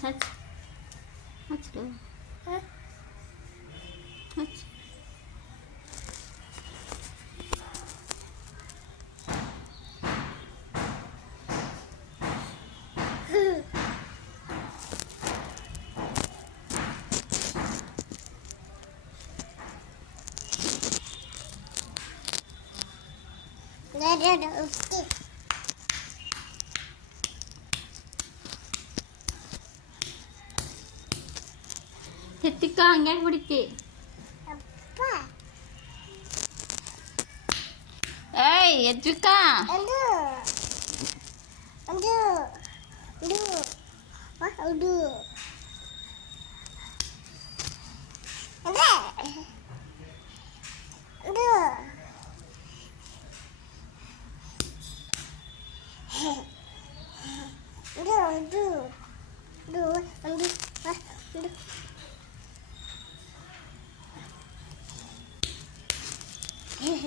ಹಚ್ ಹಚ್ಲು ಹಚ್. ಎತ್ತಿಕ್ಕ ಹಂಗ್ಯಾಕೆ ಹೊಡಿತಿ? ಏಯ್ ಎಜ್ಜಿಕ್ಕ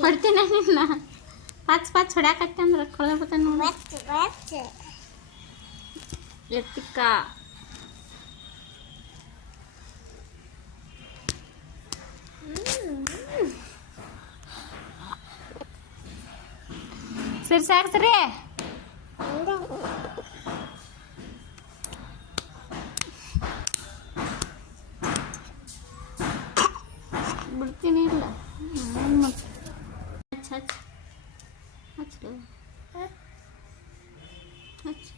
ಹೊಡ್ತೀನಿ ನಿನ್ನ. ಪಾಚ್ ಹೊಡ್ಯಾಕತ್ತೆ ಅಂದ್ರೆ ಕೊಳಬತ್ತ ನೋಡಿ. ಎತ್ತಿಕ್ಕ ಸರಿ ಸಾಕು ಸರಿ. ಬಿಡ್ತೀನಿ ಇಲ್ಲ ಹಚ್ ಹಚ್ ಹಚ್ಲು ಹಚ್.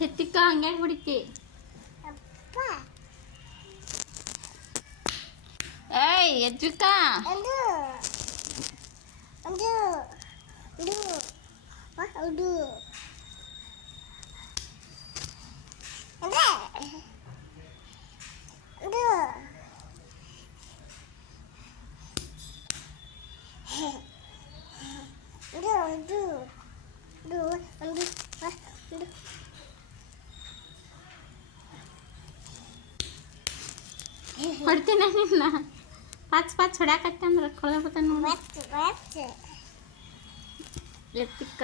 ಎತ್ತಿಕ್ಕ ಹಂಗ್ಯಾಕೆ ಹೊಡಿತಿ? ಏಯ್ ಎಜ್ಜಿಕ್ಕ ಹೊಡ್ತೀನಿ ನಿನ್ನ. ಪಾಚ್ ಹೊಡ್ಯಾಕತ್ತೆ ಅಂದ್ರೆ ಕೊಳಬತ್ತ ನೋಡಿ. ಎತ್ತಿಕ್ಕ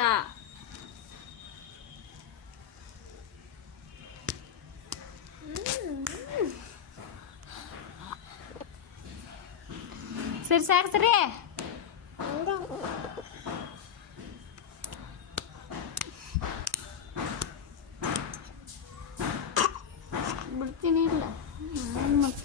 ಸರಿ ಸಾಕು ಸರಿ. ಬಿಡ್ತೀನಿ ಇಲ್ಲ ಮತ್ತೆ.